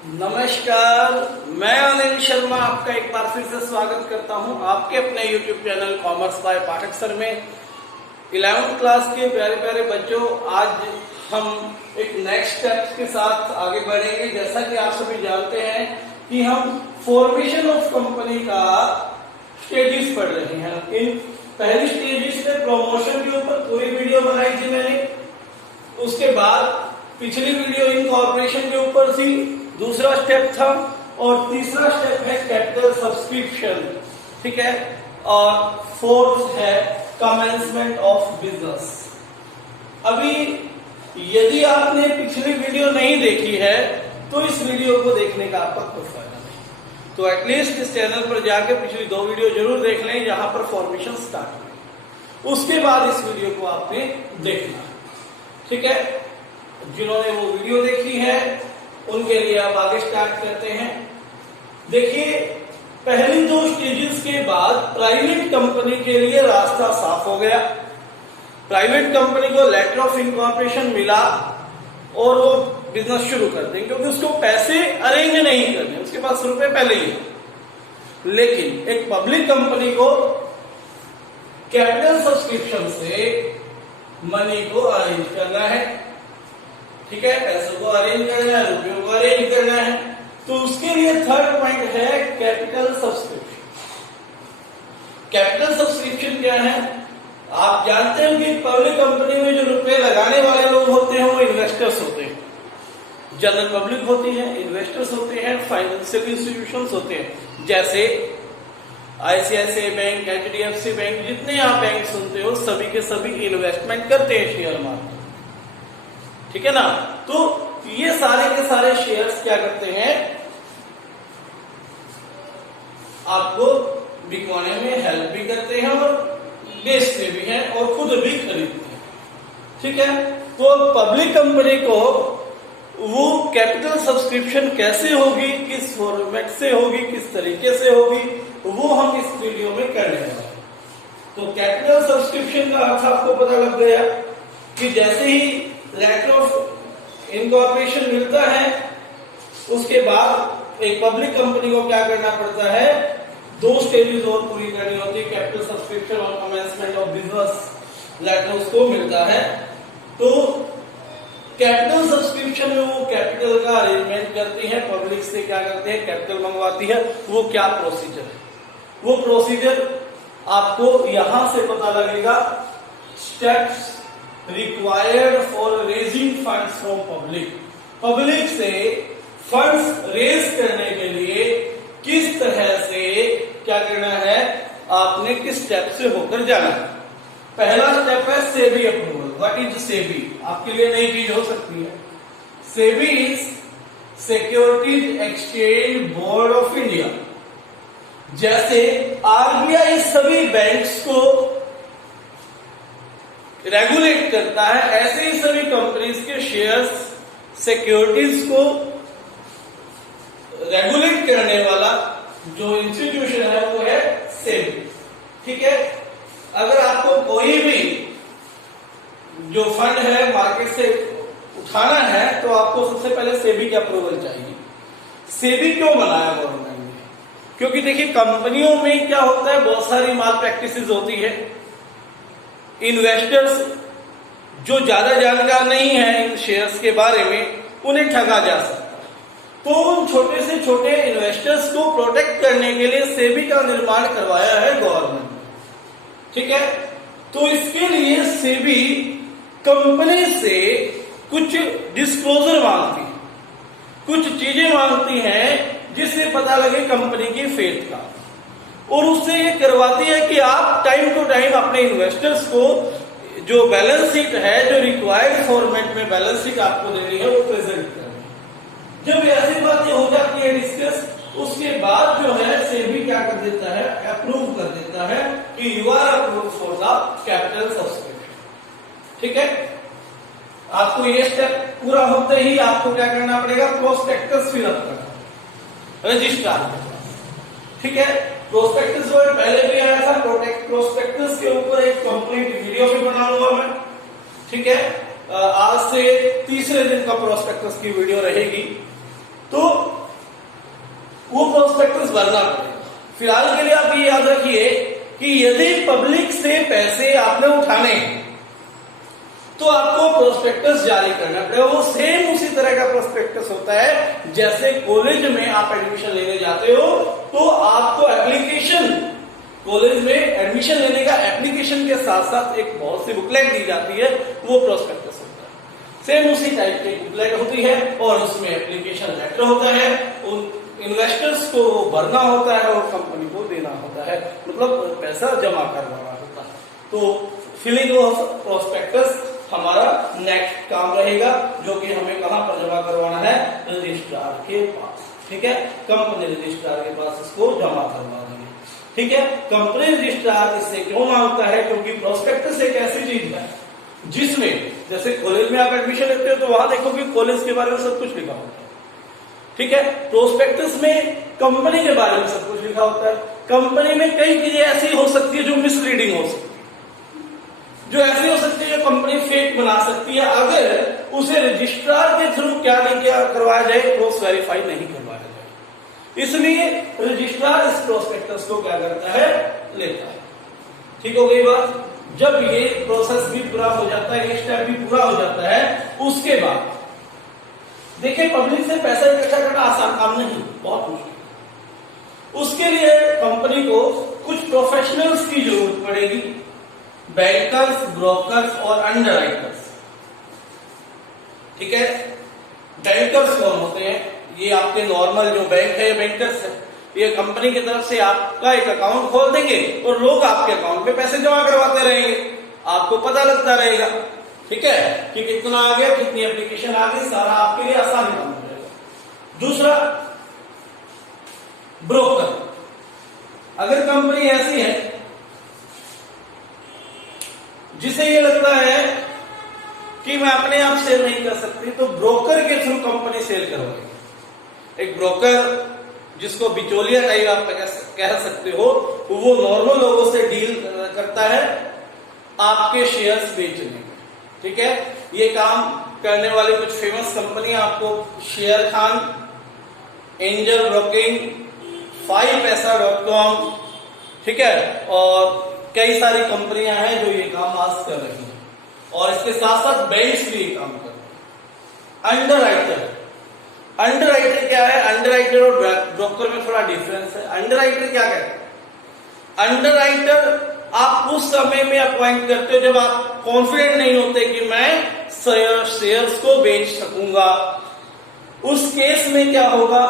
नमस्कार, मैं अनिल शर्मा आपका एक बार फिर से स्वागत करता हूं आपके अपने YouTube channel commerce by Pathak sir में। 11th क्लास के प्यारे प्यारे बच्चों, आज हम एक नेक्स्ट स्टेप के साथ आगे बढ़ेंगे। जैसा कि आप सभी जानते हैं कि हम फॉर्मेशन ऑफ कंपनी का स्टेजेस पढ़ रहे हैं। इन पहली स्टेजेस में प्रमोशन के ऊपर पूरी वीडियो बनाई थी मैंने। उसके बाद पिछली वीडियो इनकॉर्पोरेशन के ऊपर थी, दूसरा स्टेप था, और तीसरा स्टेप है कैपिटल सब्सक्रिप्शन, ठीक है, और फोर्थ है कमेंसमेंट ऑफ बिजनेस। अभी यदि आपने पिछली वीडियो नहीं देखी है तो इस वीडियो को देखने का आपका कोई फायदा नहीं, तो एटलीस्ट इस चैनल पर जाकर पिछली 2 वीडियो जरूर देख लें जहां पर फॉर्मेशन स्टार्ट हुई। उसके बाद इस वीडियो को आपने देखना, ठीक है। जिन्होंने वो वीडियो देखी है उनके लिए आप आगे स्टार्ट करते हैं। देखिए, पहली 2 स्टेजेस के बाद प्राइवेट कंपनी के लिए रास्ता साफ हो गया। प्राइवेट कंपनी को लेटर ऑफ इनकॉर्पोरेशन मिला और वो बिजनेस शुरू कर देंगे, क्योंकि उसको पैसे अरेंज नहीं करने, उसके पास रुपए पहले ही है। लेकिन एक पब्लिक कंपनी को कैपिटल सब्सक्रिप्शन से मनी को अरेंज करना है, ठीक है, पैसों को अरेंज करना है, रुपयों को अरेंज करना है। तो उसके लिए थर्ड पॉइंट है कैपिटल सब्सक्रिप्शन। कैपिटल सब्सक्रिप्शन क्या है? आप जानते हैं कि पब्लिक कंपनी में जो रुपए लगाने वाले लोग होते हैं वो इन्वेस्टर्स होते हैं। जनरल पब्लिक होती है, इन्वेस्टर्स होते हैं, फाइनेंशियल इंस्टीट्यूशंस होते हैं, जैसे आईसीआईसीआई बैंक, एचडीएफसी बैंक, जितने आप बैंक सुनते हो सभी के सभी इन्वेस्टमेंट करते हैं शेयर मार्केट, ठीक है ना। तो ये सारे के सारे शेयर्स क्या करते हैं, आपको बिकवाने में हेल्प भी करते हैं और बेचते भी हैं और खुद भी खरीदते हैं, ठीक है। तो पब्लिक कंपनी को वो कैपिटल सब्सक्रिप्शन कैसे होगी, किस फॉर्मेट से होगी, किस तरीके से होगी, वो हम इस वीडियो में करने वाले हैं। तो कैपिटल सब्सक्रिप्शन का अर्थ आपको पता लग गया कि जैसे ही लेटर ऑफ इनकॉर्पोरेशन मिलता है उसके बाद एक पब्लिक कंपनी को क्या करना पड़ता है, 2 स्टेजेस और पूरी करनी होती है, कैपिटल सब्सक्रिप्शन और कमेंसमेंट ऑफ बिजनेस लेटर उसको मिलता है। तो कैपिटल सब्सक्रिप्शन में वो कैपिटल का अरेंजमेंट करती है, पब्लिक से क्या करते हैं, कैपिटल मंगवाती है। वो क्या प्रोसीजर है, वो प्रोसीजर आपको यहां से पता लगेगा। Steps required for raising funds from public. Public से फंड्स रेज करने के लिए किस तरह से क्या करना है, आपने किस स्टेप से होकर जाना है। पहला स्टेप है SEBI approval. What is SEBI? आपके लिए नई चीज हो सकती है। SEBI is securities exchange board of India. जैसे आरबीआई सभी बैंक्स को रेगुलेट करता है, ऐसे ही सभी कंपनीज के शेयर्स, सिक्योरिटीज को रेगुलेट करने वाला जो इंस्टीट्यूशन है वो है सेबी, ठीक है। अगर आपको कोई भी जो फंड है मार्केट से उठाना है तो आपको सबसे पहले सेबी की अप्रूवल चाहिए। सेबी क्यों बनाया गवर्नमेंट ने? क्योंकि देखिए, कंपनियों में क्या होता है, बहुत सारी माल प्रैक्टिसेस होती है। इन्वेस्टर्स जो ज्यादा जानकार नहीं है इन शेयर्स के बारे में, उन्हें ठगा जा सकता है। तो उन छोटे से छोटे इन्वेस्टर्स को प्रोटेक्ट करने के लिए सेबी का निर्माण करवाया है गवर्नमेंट ने, ठीक है। तो इसके लिए सेबी कंपनी से कुछ डिस्क्लोजर मांगती है, कुछ चीजें मांगती हैं जिससे पता लगे कंपनी की फेथ का, और उससे ये करवाती है कि आप टाइम टू टाइम अपने इन्वेस्टर्स को जो बैलेंस शीट है, जो रिक्वायर्ड फॉर्मेट में बैलेंस शीट आपको देनी है, वो प्रेजेंट करें। जब ऐसी बातें हो जाती है डिस्कस, उसके बाद जो है सेबी क्या कर देता है, अप्रूव कर देता है कि you are approve for the capital subscription, ठीक है। आपको ये स्टेप पूरा होते ही आपको क्या करना पड़ेगा, प्रोस्पेक्टस फिलअप करना, रजिस्ट्रार, ठीक है। प्रोस्पेक्टस पहले भी आया था, प्रोस्पेक्टस के ऊपर एक कंप्लीट वीडियो भी बनाऊंगा मैं, ठीक है। आज से तीसरे दिन का प्रोस्पेक्टस की वीडियो रहेगी। तो वो प्रोस्पेक्टस भरना पड़ेगा। फिलहाल के लिए आप ये याद रखिए कि यदि पब्लिक से पैसे आपने उठाने तो आपको प्रोस्पेक्टस जारी करना पड़ेगा। वो सेम उसी तरह का प्रोस्पेक्टस होता है जैसे कॉलेज में आप एडमिशन लेने जाते हो तो आपको एप्लीकेशन, कॉलेज में एडमिशन लेने का एप्लीकेशन के साथ साथ एक बहुत सी बुकलेट दी जाती है, वो प्रोस्पेक्टस होता है। सेम उसी टाइप की बुकलेट होती है और उसमें एप्लीकेशन लेटर होता है, उन इन्वेस्टर्स को भरना होता है और कंपनी को देना होता है, मतलब पैसा जमा करवाना होता है। तो फिलिंग ऑफ प्रोस्पेक्टस हमारा नेक्स्ट काम रहेगा, जो कि हमें कहां पर जमा करवाना है, रजिस्ट्रार के पास। ठीक है, कंपनी रजिस्ट्रार के पास इसको जमा करवा देंगे। ठीक है, कंपनी रजिस्ट्रार इससे क्यों मांगता है, क्योंकि प्रोस्पेक्टस एक ऐसी चीज है जिसमें जैसे कॉलेज में आप एडमिशन लेते हो तो वहां देखो कि कॉलेज के बारे में सब कुछ लिखा होता है। ठीक है, प्रोस्पेक्टस में कंपनी के बारे में सब कुछ लिखा होता है। कंपनी में कई चीजें ऐसी हो सकती है जो मिसलीडिंग हो सकती है, जो ऐसी हो सकती है जो कंपनी फेक बना सकती है अगर उसे रजिस्ट्रार के थ्रू क्या करवाया जाए, क्रॉस वेरीफाई नहीं करवाया जाए। इसलिए रजिस्ट्रार इस प्रोस्पेक्टस को क्या करता है, लेता है। ठीक हो गई बात। जब ये प्रोसेस भी पूरा हो जाता है, ये स्टेप भी पूरा हो जाता है, उसके बाद देखिए पब्लिक से पैसा इकट्ठा करना आसान काम नहीं, बहुत मुश्किल। उसके लिए कंपनी को कुछ प्रोफेशनल्स की जरूरत पड़ेगी, बैंकर्स, ब्रोकर्स और अंडरराइटर्स। ठीक है, बैंकर्स कौन होते हैं, ये आपके नॉर्मल जो बैंक है, बैंकर्स है, ये कंपनी की तरफ से आपका एक अकाउंट खोल देंगे और लोग आपके अकाउंट में पैसे जमा करवाते रहेंगे, आपको पता लगता रहेगा। ठीक है, कि कितना आ गया, कितनी एप्लीकेशन आ गई, सारा आपके लिए आसानी काम हो जाएगा। दूसरा, ब्रोकर। अगर कंपनी ऐसी है जिसे ये लगता है कि मैं अपने आप सेल नहीं कर सकती, तो ब्रोकर के थ्रू कंपनी सेल करवाएगी। एक ब्रोकर जिसको बिचौलिया टाइप आप कह सकते हो, वो नॉर्मल लोगों से डील करता है आपके शेयर्स बेचने में। ठीक है, ये काम करने वाली कुछ फेमस कंपनी आपको share Khan, angel broking, 5paisa.com, ठीक है, और कई सारी कंपनियां हैं जो ये काम आज कर रही हैं, और इसके साथ साथ बैंक्स भी ये काम कर रहे हैं। अंडरराइटर, अंडरराइटर क्या है, अंडरराइटर और ब्रोकर में थोड़ा डिफरेंस है। अंडरराइटर क्या कहते हैं, अंडरराइटर आप उस समय में अपॉइंट करते हो जब आप कॉन्फिडेंट नहीं होते कि मैं शेयर्स को बेच सकूंगा। उस केस में क्या होगा,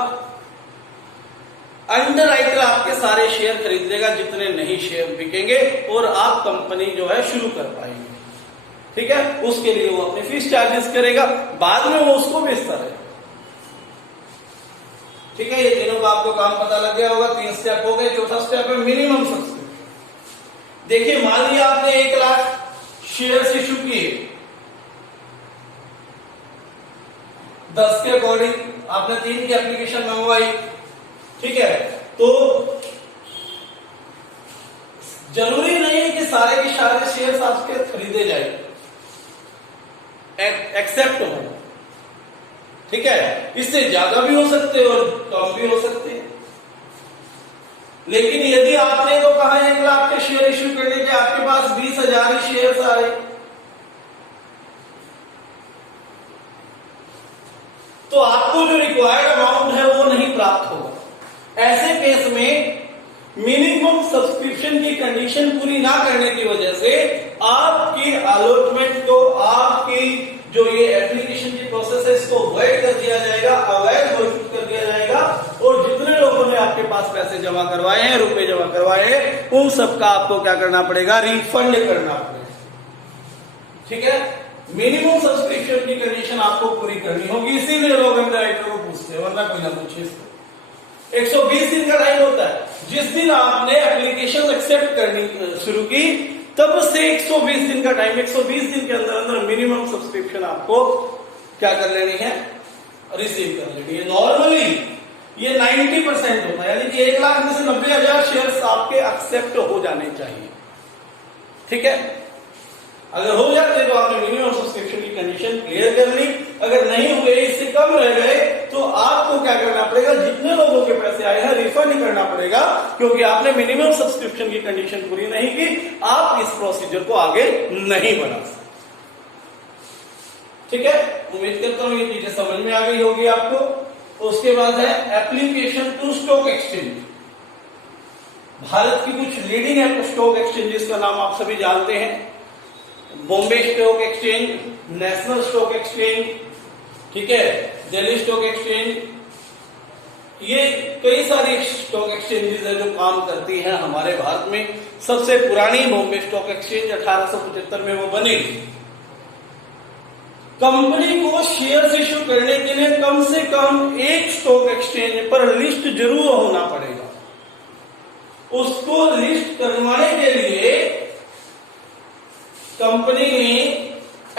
अंडरराइटर आपके सारे शेयर खरीद लेगा जितने नहीं शेयर बिकेंगे, और आप कंपनी जो है शुरू कर पाएंगे। ठीक है, उसके लिए वो अपने फीस चार्जेस करेगा, बाद में वो उसको बेचता रहेगा। ठीक है, ये तीनों का आपको काम पता लग गया होगा। 3 स्टेप हो गए। चौथा स्टेप है मिनिमम सब्सक्रिप्शन। देखिए, मान लिया आपने 1 लाख शेयर इश्यू किए, 10 के अकॉर्डिंग आपने 3 की एप्लीकेशन मंगवाई। ठीक है, तो जरूरी नहीं है कि सारे के सारे शेयर आपके खरीदे जाए, एक्सेप्ट हो। ठीक है, इससे ज्यादा भी हो सकते और कम भी हो सकते हैं। लेकिन यदि आपने तो कहा 1 लाख के शेयर इश्यू करने के, आपके पास 20,000 शेयर आ रहे, तो आपको जो रिक्वायर्ड अमाउंट है वो नहीं प्राप्त होगा। ऐसे केस में मिनिमम सब्सक्रिप्शन की कंडीशन पूरी ना करने की वजह से आपकी अलॉटमेंट को, आपकी जो ये एप्लीकेशन की प्रोसेस है, इसको अवॉइड कर दिया जाएगा, अवैध घोषित कर दिया जाएगा, और जितने लोगों ने आपके पास पैसे जमा करवाए हैं, रुपए जमा करवाए हैं, उन सबका आपको क्या करना पड़ेगा, रिफंड करना पड़ेगा। ठीक है, मिनिमम सब्सक्रिप्शन की कंडीशन आपको पूरी करनी होगी, इसीलिए लोग अंडरराइटर को पूछते हैं, वरना कोई ना पूछे इसको। 120 दिन का टाइम होता है। जिस दिन आपने एप्लीकेशन एक्सेप्ट करनी शुरू की, तब से 120 दिन का टाइम, 120 दिन के अंदर अंदर मिनिमम सब्सक्रिप्शन आपको क्या कर लेनी है, रिसीव कर लेनी है। नॉर्मली ये 90% होता है, यानी कि 1 लाख में से 90,000 शेयर्स आपके एक्सेप्ट हो जाने चाहिए। ठीक है, अगर हो जाते तो आपने मिनिमम सब्सक्रिप्शन की कंडीशन क्लियर कर ली। अगर नहीं हुए, इससे कम रह गए, तो आपको क्या करना पड़ेगा, जितने लोगों के पैसे आए ट्रांसफर नहीं करना पड़ेगा, क्योंकि आपने मिनिमम सब्सक्रिप्शन की कंडीशन पूरी नहीं की, आप इस प्रोसीजर को आगे नहीं बढ़ा सकते। ठीक है, उम्मीद करता हूं ये चीजें समझ में आ गई होगी आपको। उसके बाद है application to stock exchange. Bharat की कुछ लीडिंग स्टॉक एक्सचेंजेस का नाम आप सभी जानते हैं, Bombay stock exchange, national stock exchange, ठीक है, दिल्ली स्टॉक एक्सचेंज, ये कई सारी स्टॉक एक्सचेंजेस है जो काम करती हैं हमारे भारत में। सबसे पुरानी बॉम्बे स्टॉक एक्सचेंज 1875 में वो बनी। कंपनी को शेयर इश्यू करने के लिए कम से कम एक स्टॉक एक्सचेंज पर लिस्ट जरूर होना पड़ेगा। उसको लिस्ट करवाने के लिए कंपनी ने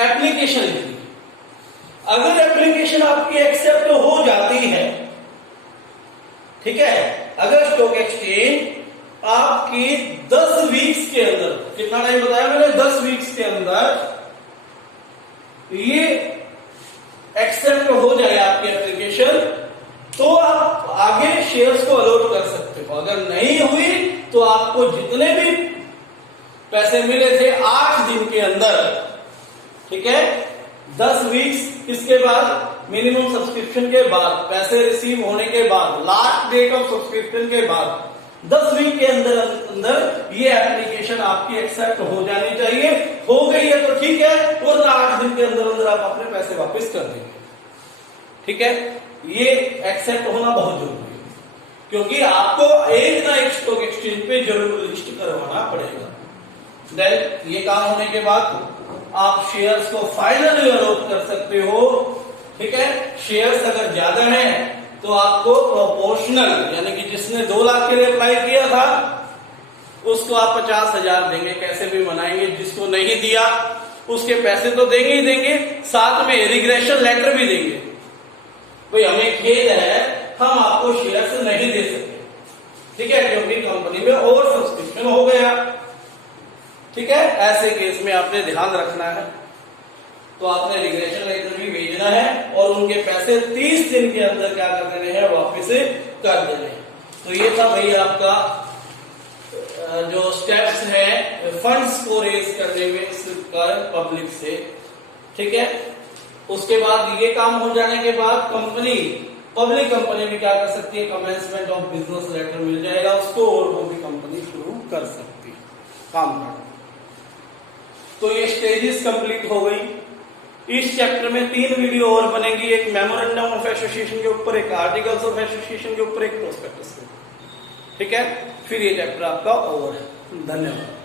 एप्लीकेशन लिखी। अगर एप्लीकेशन आपकी एक्सेप्ट हो जाती है, ठीक है, अगर स्टॉक एक्सचेंज आपकी 10 वीक्स के अंदर, कितना टाइम बताया मैंने, 10 वीक्स के अंदर ये एक्सेप्ट हो जाए आपकी एप्लीकेशन, तो आप आगे शेयर्स को अलॉट कर सकते हो। अगर नहीं हुई तो आपको जितने भी पैसे मिले थे 8 दिन के अंदर, ठीक है, 10 वीक्स किसके बाद, मिनिमम सब्सक्रिप्शन के बाद, पैसे रिसीव होने के बाद, लास्ट डेट ऑफ सब्सक्रिप्शन के बाद 10 वीक के अंदर ये एप्लीकेशन आपकी एक्सेप्ट हो जानी चाहिए। हो गई है तो ठीक है, और 8 दिन के अंदर आप अपने पैसे वापस कर देंगे। ठीक है, ये एक्सेप्ट होना बहुत जरूरी है, क्योंकि आपको एक ना एक स्टॉक एक्सचेंज पे जरूर लिस्ट करवाना पड़ेगा। देन ये काम होने के बाद आप शेयर्स को फाइनली अलॉट कर सकते हो। ठीक है, शेयर्स अगर ज्यादा हैं तो आपको प्रोपोर्शनल, यानी कि जिसने 2 लाख के लिए अप्लाई किया था उसको आप 50,000 देंगे, कैसे भी मनाएंगे। जिसको नहीं दिया उसके पैसे तो देंगे ही देंगे, साथ में रिग्रेशन लेटर भी देंगे, भाई हमें खेद है, हम आपको शेयर्स नहीं दे सकते, ठीक है, क्योंकि कंपनी में ओवर सब्सक्रिप्शन हो गया। ठीक है, ऐसे केस में आपने ध्यान रखना है, तो आपने रिग्रेशन लेटर भी भेजना है और उनके पैसे 30 दिन के अंदर क्या कर देने हैं, वापस कर देने हैं। तो ये था भाई आपका जो स्टेप्स हैं फंड्स को रेज करने में पब्लिक से। ठीक है, उसके बाद ये काम हो जाने के बाद कंपनी, पब्लिक कंपनी भी क्या कर सकती है, कमेंसमेंट ऑफ बिजनेस लेटर मिल जाएगा उसको और वो भी कंपनी शुरू कर सकती है काम करना। तो ये स्टेजेस कंप्लीट हो गई। इस चैप्टर में 3 वीडियो और बनेगी, एक मेमोरेंडम ऑफ एसोसिएशन के ऊपर, एक आर्टिकल्स ऑफ एसोसिएशन के ऊपर, एक प्रोस्पेक्टस के ऊपर। ठीक है, फिर ये चैप्टर आपका ओवर है। धन्यवाद।